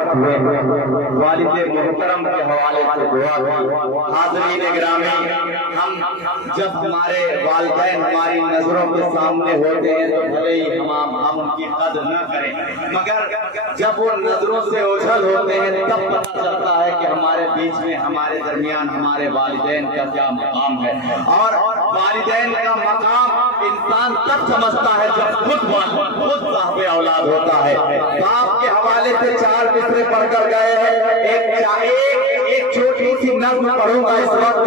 बरकत हुए। वालिद मोहतरम के हवाले से दुआ की। हाज़रीन गिरामी, हम जब हमारे वालिदैन हमारी नजरों के सामने होते हैं तो भले ही हम उनकी कदर न करें, मगर जब वो नजरों से ओझल होते हैं तब पता चलता है कि हमारे बीच में, हमारे दरमियान हमारे वालिदैन का क्या मकाम है। और वालिदैन का मकाम इंसान तब समझता है जब खुद साहिब औलाद होता है। बाप के हवाले से 4 मिसरे पढ़कर गए हैं। एक छोटी सी नज़्म पढ़ूंगा इस वक्त।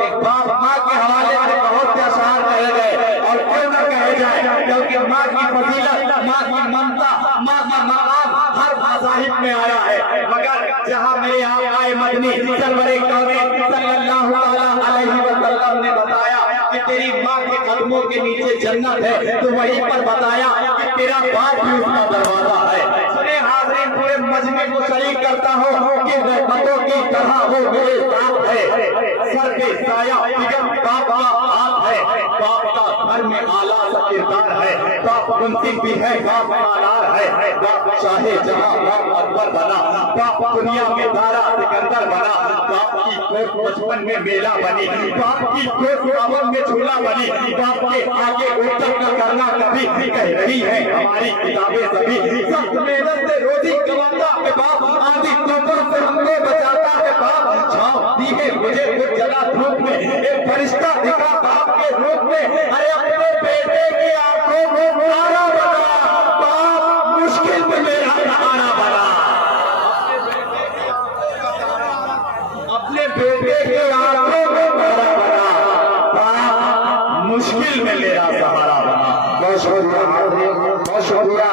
एक बाप माँ के हवाले से बहुत से अशआर कहे गए, और क्यों न कहे जाए, क्योंकि माँ की फजीलत, माँ की ममता, माँ का मकाम हर मज़ाहिब में आया है। मगर जहाँ मेरे आक़ाए मदनी सरवरे कायनात सल्लल्लाहु अलैहि वसल्लम ने बताया कि तेरी माँ के कदमों के नीचे जन्नत है, तो वहीं पर बताया कि तेरा बाप भी उसका दरवाजा है। सुने हाज़रीन, पूरे मजमे को शरीक करता हूँ कि रहमतों की तरह वो मेरे साथ है। सर पे साया बिगम बाप का हाथ है, बाप का घर में आला सा किरदार है, बाप मुंसिफ भी है, बाप मालार है, बाप चाहे जहाँ बाप अकबर बना, बाप दुनिया में दारा सिकंदर बना, बाप की कोख बचपन में मेला बनी, बाप की कोख अवन में झूला बनी, बाप के आगे उठक न करना कभी कह रही है हमारी किताबें सभी। सख्त मेहनत से रोजी कमाता है बाप, आदि तूफान से हमको बचाता है बाप, छाँव दी है मुझे कुछ जगह धूप में, एक फरिश्ता दिखा बाप के रूप में। अरे अपने बेटे की आंखों को तारा बना, बाप मुश्किल में मेरा सहारा बना। अपने बेटे की आंखों को तारा बना, बाप मुश्किल में मेरा सहारा बना। बहुत शुक्रिया।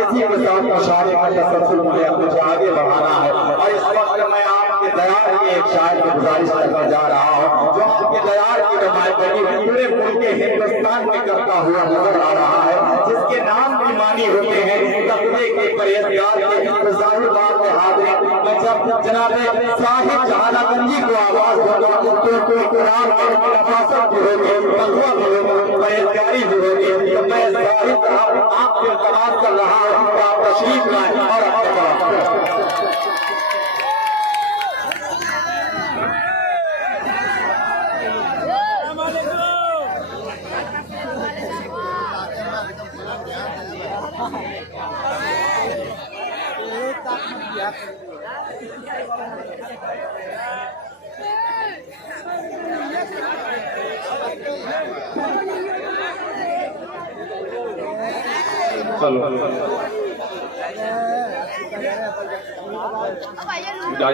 इसी के साथ मुशारे का तसल्सल मुझे आगे बढ़ाना है, और इस वक्त मैं आपके दयार की एक शायर की गुजारिश करता जा रहा हूँ, जो आपके दयार की नुमाइंदगी पूरे मुल्क हिंदुस्तान में करता हुआ नजर आ रहा है, जिसके नाम भी मानी होते हैं तकवे के परहेजगार के ज़ाहिर बात के हाज़रीन। मैं जब जनाबे साहिब जहानागंजी को आवाज दूंगा तो कुरान में नफासत भी होगी, तकवा भी होगी, परहेजगारी भी होगी। तो मैं ज़ाहिर आपसे तलाश कर रहा हूँ तो आप तशरीफ लाएं और अपने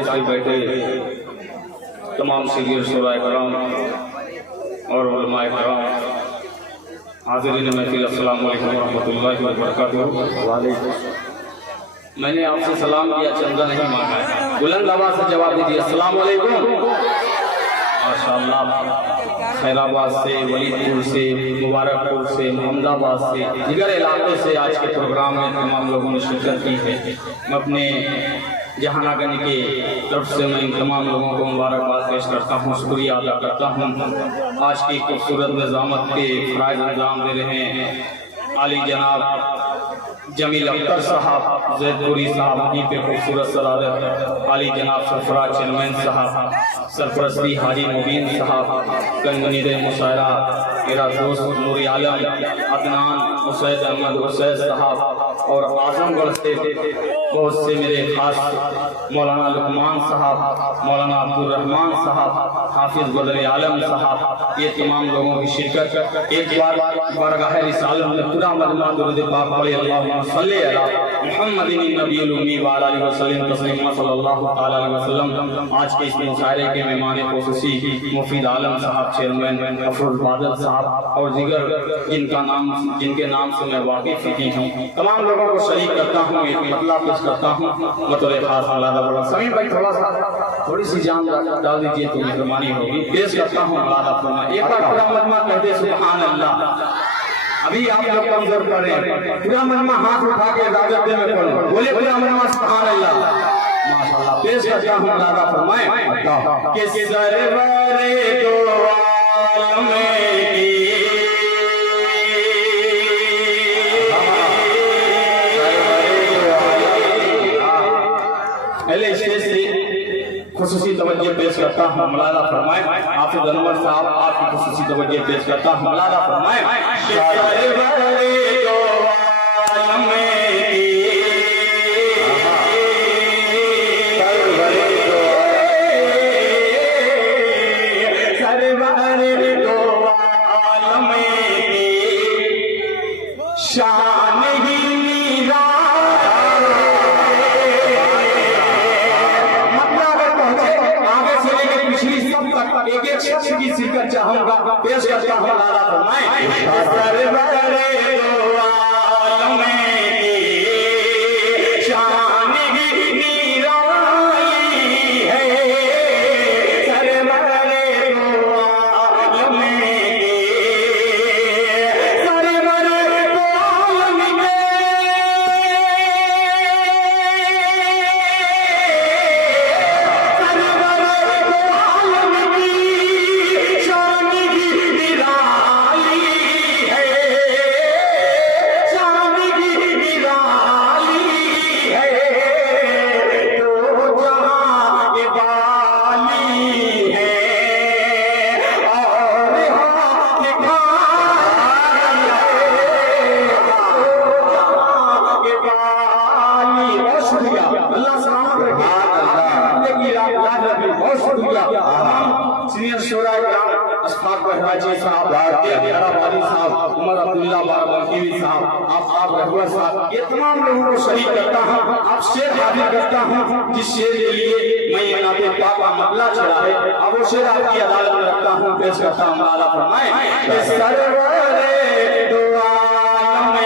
से बैठे तमाम सीनियर शुराए कराम और उलमाए कराम, हाज़रीन महफिल, अस्सलाम वालेकुम रहमतुल्लाहि व बरकातुहू। मैंने आपसे सलाम किया, चंदा नहीं मांगा है, बुलंद आवाज़ से जवाब दीजिए अस्सलाम वालेकुम। माशाअल्लाह, खैराबाद से, वलीदपुर से, मुबारकपुर से, मोहम्मदाबाद से, दीगर इलाकों से आज के प्रोग्राम में तमाम लोगों ने शिरकत की है। मैं अपने जहानागंज के तरफ से मैं इन तमाम लोगों को मुबारकबाद पेश करता हूँ, शुक्रिया अदा करता हूँ। आज की खूबसूरत निज़ामत के फ़राइज़ अंजाम दे रहे हैं आली जनाब जमील अख्तर साहब जैदपुरी साहब की पे खूबसूरत सरारत, आली जनाब सरफराज चेयरमैन साहब, सरपरस्ती हाजी मुबीन साहब, कंगनीद मुशायरा मेरा दोस्त नूरी आलम अदनान मुसैद अहमद हुसैन साहब, और आजमगढ़ से बहुत से मेरे खास मौलाना लुकमान साहब, मौलाना अब्दुल रहमान साहब, हाफिज बदर आलम साहब, ये तमाम लोगों की शिरकत। एक बार बरगाह रिसालत में पूरा मजमा दुरूद पाक पढ़े, अल्लाहुम्मा सल्ली अला मुहम्मदिन नबील उम्मी व आलिहि वसल्लम तस्लीमा सल्लल्लाहु तआला अलैहि वसल्लम। आज के इस मुशायरे के मेहमान खुसूसी मुफीद आलम साहब, चेयरमैन अफरोज बादल साहब, और दीगर जिनके नाम से मैं वाकिफ नहीं हूँ, तमाम लोगों को शरीक करता हूँ, एक मतला पेश करता हूँ। मतले खास समीर भाई थोड़ी सी जान डाल दीजिए तो मेहरबानी होगी। पेश करता हूँ एक बार पूरा मजमा कहते सुभान अल्लाह। अभी आप लोग कमजोर कर रहे हैं, पूरा मजमा हाथ उठा के इजाजत दे में पढ़ो, बोले पूरा मजमा सुभान अल्लाह। माशाअल्लाह, पेश करता हूँ अल्लाह फरमाए कि सरवरे दो आलम पहले स्टेज से खुसूसी तवज्जो पेश करता हूँ, मौलाना फरमाए हाफिज अनवर साहब आपकी खुसूसी तवज्जो पेश करता हूँ। मौलाना फरमाए शान ही एक शख्स की जिक्र चाहूंगा, पेश करता हूँ मौलाना फरमाए सरवरे दो आलम की शान ही निराली है, सरवरे दो आलम की सरवरे दो आलम सीनियर शोरा अशफाक बहराजी साहब, वाली साहब, उमर अब्दुल्ला बाराबंकी साहब, आप रहबर साहब, ये तमाम लोगों को शरीक करता हूँ। आप शेर हाजिर करता हूँ जिस शेर के लिए मैं मनाते पापा मबला चढ़ा है, अब वो शेर आपकी अदालत में रखता हूँ, पेश करता हूँ। मौलाना फरमाए सरवरे दो आलम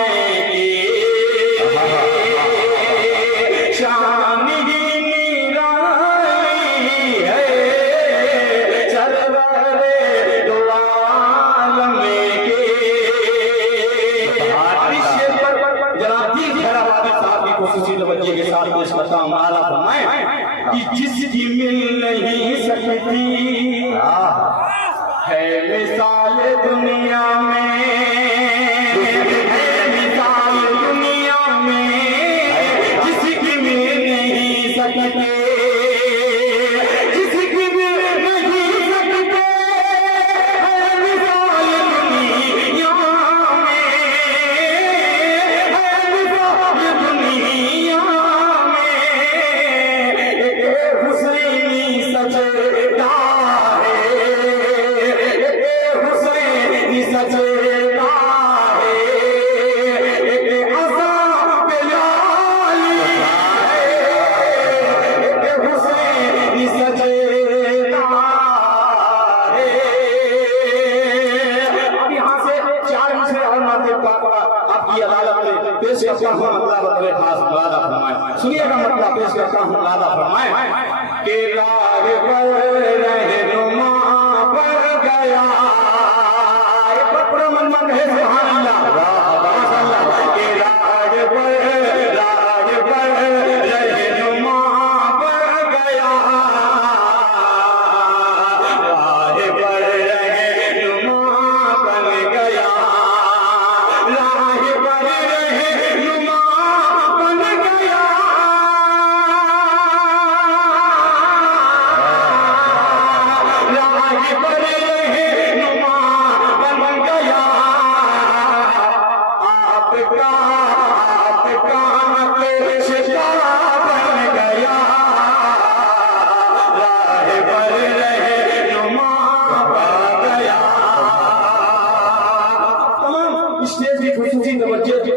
की शान ही के साथ पेश करता हूँ। मौलाना फरमाए कि जिसकी मिल नहीं सकती है मिसाल दुनिया में, है मिसाल दुनिया में, जिसकी मिल नहीं सकती, जिसकी मिल नहीं सकती है मिसाल दुनिया में, है मिसाल दुनिया आपकी अदालत में पेश करता हूँ। मतलब खास मौलाना फरमाए, सुनिएगा मतलब पेश करता हूँ। मौलाना फरमाए के राह पर रहनुमा पर गया, मन है सुभान अल्लाह माशाअल्लाह, के राह पर रहनुमा पर गया, राह पर रहनुमा बन गया,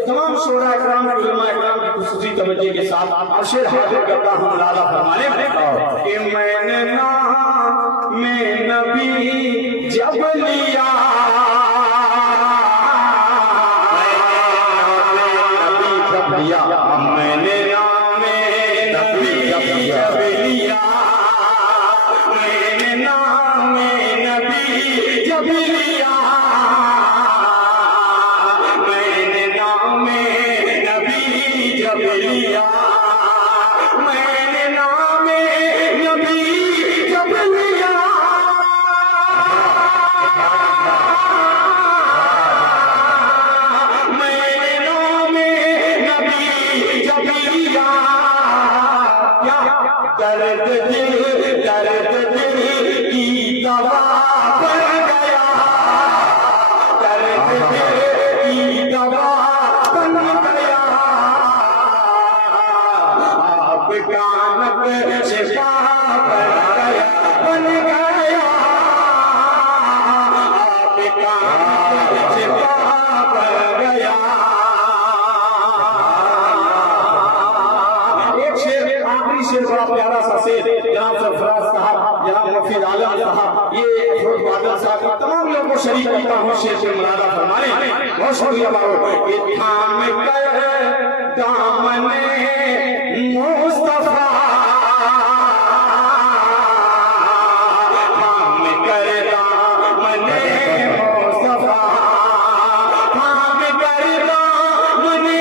तमाम शोरा इकराम उलमा इकराम की खुसूसी तवज्जो के साथ शेर हाजिर करता हूँ। मौलाना फरमाने कि मैंने नाम में नबी जब लिया, मैंने नाम में नबी जब लिया, मैंने नाम में नबी जब लिया, जब लिया, मैंने नाम नबी जब लिया, मैंने नाम नबी जब लिया, क्या दर्द दिल की दवा बन गया, दर्द दिल की दवा बन गया, आपका नक शिफा बन गया, बन गया, आपका नक शिफा बन गया। एक शेर, आखिरी शेर बड़ा प्यारा सा शेर, जनाब सरफराज साहब, जनाब मुफीद आलम साहब, ये अफरोज बादल साहब, तमाम लोगों को शरीक करता हूँ शेर से मुरादा फरमाने। बहुत शुक्रिया बाबू। ये थाम कर दामने मुस्तफा, थाम कर दामने मुस्तफा, थाम कर दामने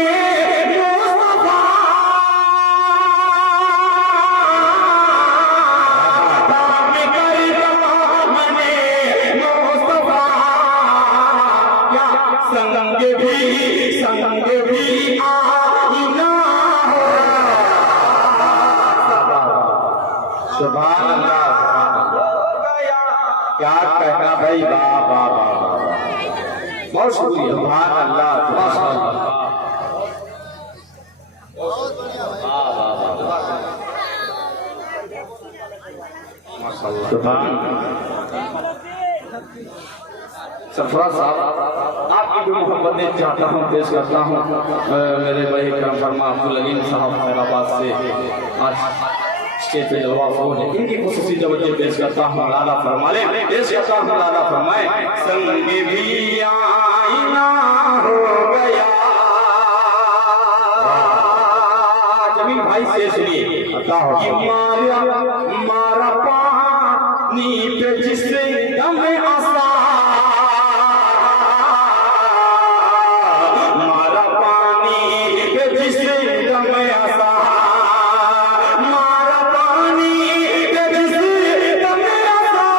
मुस्तफा, थाम कर दामने मुस्तफा, क्या संग भी आईना हो। सुभान अल्लाह, क्या कहना भाई, वाह वाह वाह, बहुत शुक्रिया। सुभान अल्लाह, माशाअल्लाह, सुभान। सरफराज साहब, आपकी भी मोहब्बत चाहता हूँ, पेश करता हूँ मेरे भाई करम फरमा अब्दुल अलीम साहब हैदराबाद से, आज स्टेज पे जलवा फौज है, इनकी खुसूसी तवज्जो पेश करता हूँ। लाला फरमाए, पेश करता हूँ, लाला फरमाए, संग भी आईना हो गया। जमीन भाई से सुनिए, मारा पानी पे जिससे दम आसा, मारा पानी पे जिससे दम आसा, मारा पानी पे जिससे दम आसा,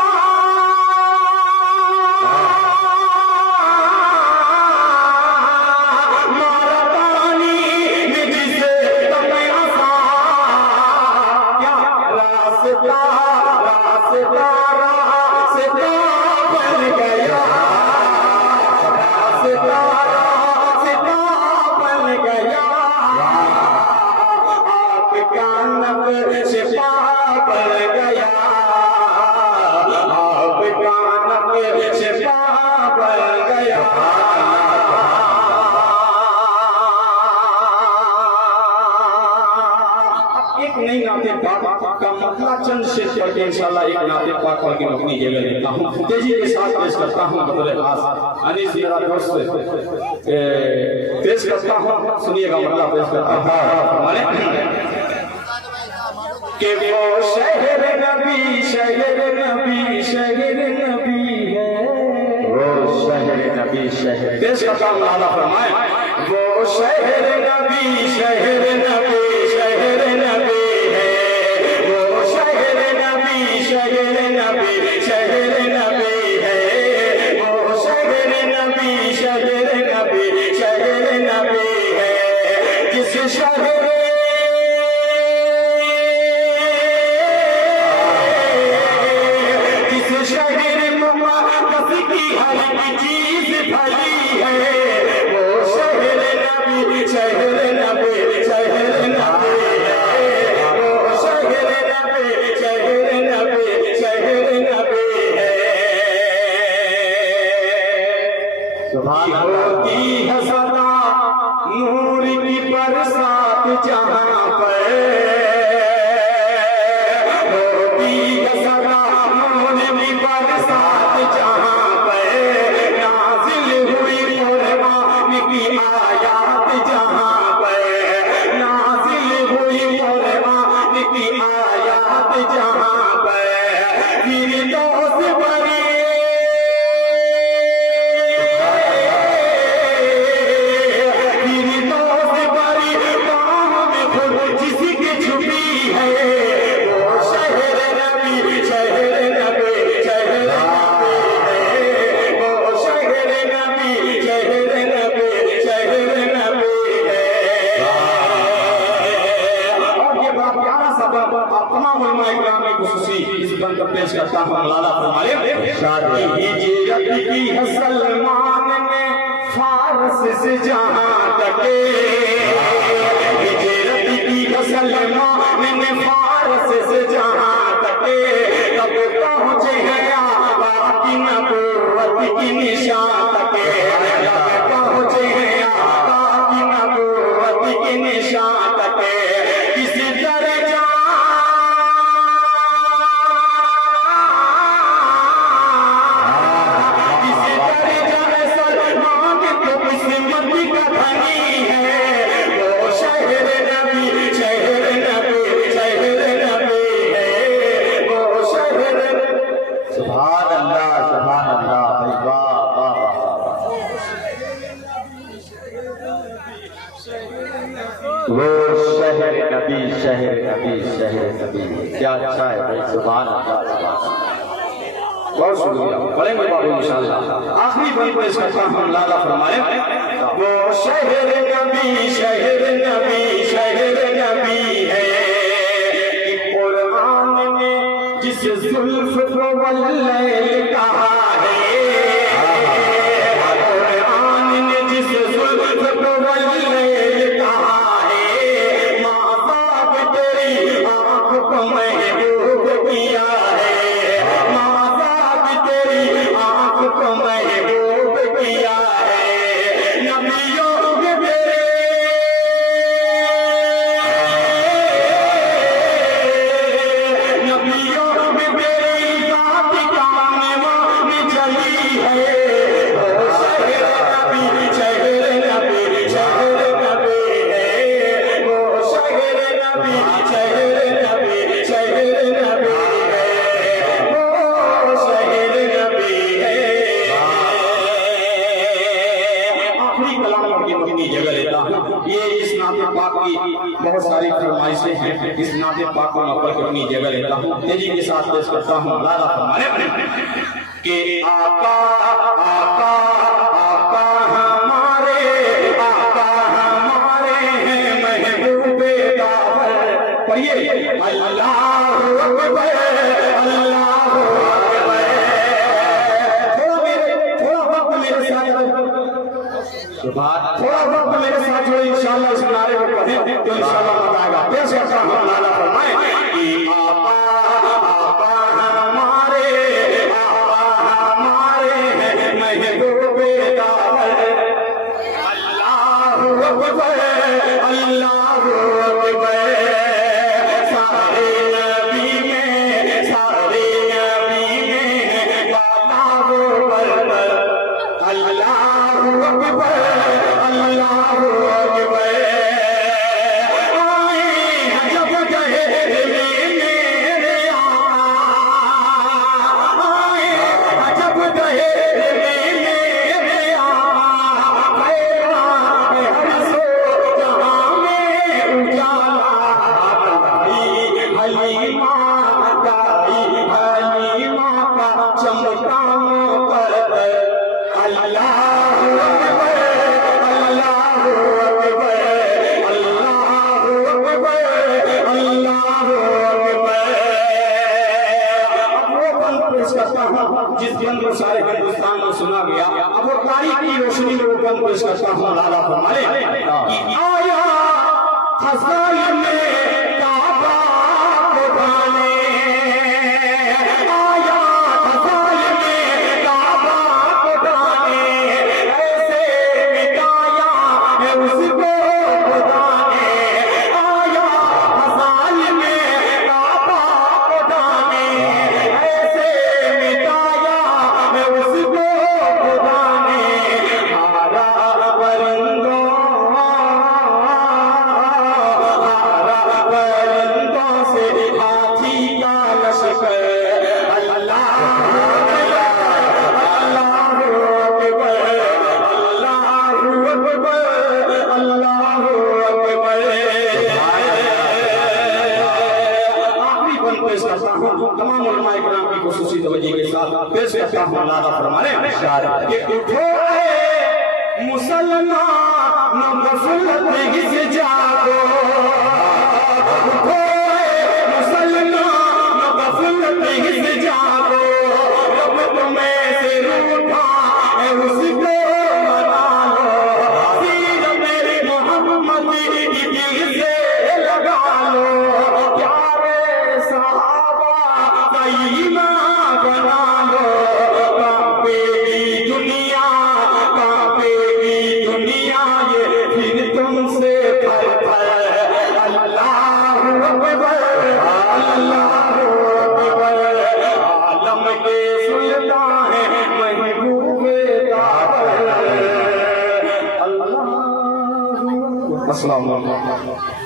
मारा पानी पे जिससे दम आसा, क्या रास्ता बन गया, रास्ता बन गया, आपका नक शिफा बन गया, आपका नक शिफा बन गया। एक नई नाते पाक का मतला चंद शेर करके इंशाल्लाह एक नाते पाक पढ़ के अपनी जगह लेता हूँ, तेजी के साथ पेश करता हूँ। बतौर खास अनीस मेरा दोस्त पेश करता हूँ, सुनिएगा मतलब पेश करता हूँ। कि वो शहर नबी, शहर नबी, शहर नबी है, वो शहर नबी, शहर, पेश करता हूँ। लाला फरमाए, वो शहर नबी, शहर नबी, शहर नबी है, वो शहर नबी, शहर नबी, शहर नबी है, वो शहर नबी, शहर नबी, शहर नबी है, जिस शहर की हर चीज भली है, वो शहर नबी, शहर नबी, शहर नबी है, वो शहर नबी, शहर नबी, शहर नबी है। होती है सदा नूर की बरसात जहाँ पर, होती है सदा नूर की बरसात जहाँ की आयात जहाँ पर, नाज़िल हुई कुरान की आयात जहाँ पर, फिर दोस्त बनी, फिर दोस्त बनी गाँव में खुद जिसकी छुपी है, वो शहर नबी, शहर नबी, शहर नबी है, वो शहर नबी, शहर नबी, शहर नबी है। और ये बड़ा प्यारा सा तमाम उलमा इकराम की खुसूसी इस बंद को पेश करता हूँ। मौलाना फरमाए हिजरत की है सलमान ने फारस से जहां तके, हिजरत की है सलमान ने फारस से जहां तके, तब पहुंचे हैं आका की नबूवत की निशान तके, तब पहुंचे हैं आका की नबूवत की निशान तके। किसी दरजा वो शहर नबी शहर नबी शहर नबी, क्या अच्छा है भाई, सुभान अल्लाह। बहुत शुक्रिया, पढ़ेंगे बाबू इंशाअल्लाह। आखिरी बंद पेश करता हूँ। मौलाना फरमाए वो शहर नबी शहर नबी शहर नबी है कि कुरान ने जिस जुल्फ को वल्लैल कहा है, कुरान ने जिस जुल्फ को वल्लैल कहा है, माँ-बाप तेरी आँख को महबूब किया है, माँ-बाप तेरी आँख को महबूब किया है। नबियों के नबियों में मेरी बात कान में चली है। ओ शहर नबी शहर नबी शहर नबी है, वो शहर नबी शहर नबी शहर नबी है, वो शहर नबी है। आखिरी कलाम की अपनी जगह लेता हूँ। ये इस नाते पाक की बहुत सारी फरमाइशें हैं, इस नाते पाक को मैं पढ़ के अपनी जगह लेता हूँ। तेजी के साथ पेश करता हूँ। मौलाना फरमाए कि आका आका आका हमारे हैं महबूबे दावर। पढ़िए अल्लाहु अकबर अल्लाहु अकबर। थोड़ा वक्त मेरे साथ जो इंशाअल्लाह इस नारे को पढ़े तो इंशाअल्लाह मजा आएगा। पेश करता हूँ। मौलाना फरमाए कि आका आका हमारे हैं महबूबे दावर। अल्लाहु अकबर अल्लाहु अकबर। सारे नबी में बाला वो बरबर। अल्लाहु अकबर अल्लाहु अकबर। आए जब गए मेरे आका, आए जब गए मेरे आका, हर सो जहां में उजाला। हलीमा का चमकाओं पर अल्लाहु अकबर अल्लाहु अकबर अल्लाहु अकबर अल्लाहु अकबर। अब वो बंद पेश करता हूँ जिस बंद को सारे हिंदुस्तान में सुना गया। अब वो तारीख की रोशनी में वो बंद पेश करता हूँ। मौलाना फरमाए कि आया खज़ाइन में काबा को गाने, आया खज़ाइन में काबा को गाने, ऐसे मिटाया है उसको खुदा ने। आया खज़ाइन में काबा को गाने, ऐसे मिटाया है उसको खुदा ने। हारा परिंदों से हाथी का लश्कर। अल्लाहु अकबर अल्लाहु अकबर अल्लाहु अकबर। आखिरी बंद पेश करता हूँ। तमाम उलमा इकराम की खुसूसी तवज्जो के साथ पेश करता हूँ। मौलाना फरमाए कि उठो मुसलमान गफलत से जागो, उठो अस्सलाम वालेकुम।